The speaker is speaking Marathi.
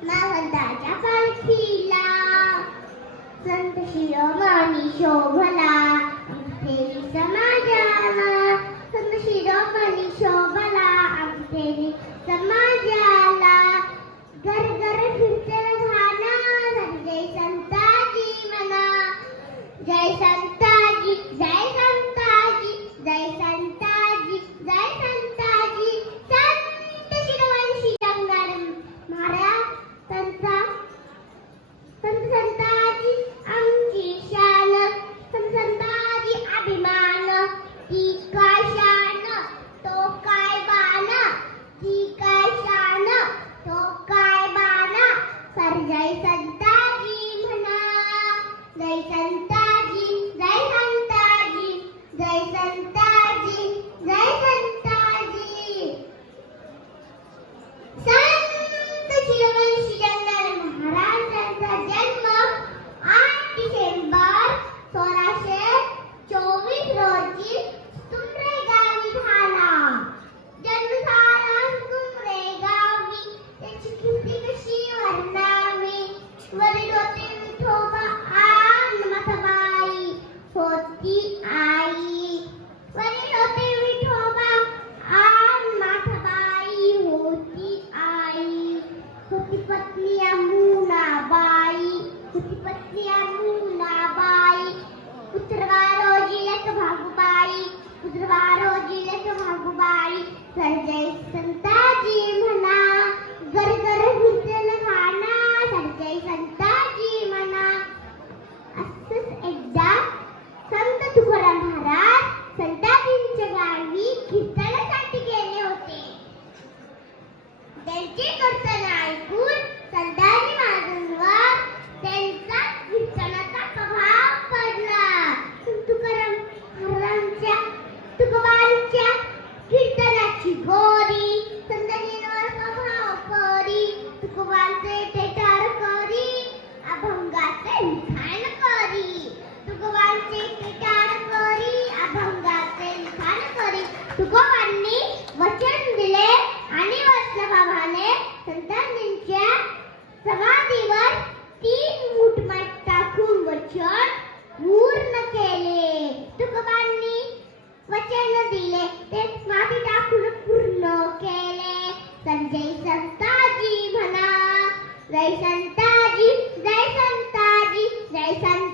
麻烦大家放弃啦，真的是有梦你就困难。and होती पत्नी मुनाबाई होती पत्नी मुनाबाई उतरवा रोजी लेख भागुबाई उतरवा रोजी लेख भागुबाई सर्जय संताजी म्हणा घर घर विठ्ठल खाना सर्जय संताजी म्हणा असंच एकदा संत तुकाराम महाराज संताजींच्या गावी कीर्तनासाठी गेले होते त्यांची कर्तव्य वचन दिले ते माती टाकून पूर्ण केले संजय संताजी म्हणा जय संताजी जय संताजी जय संत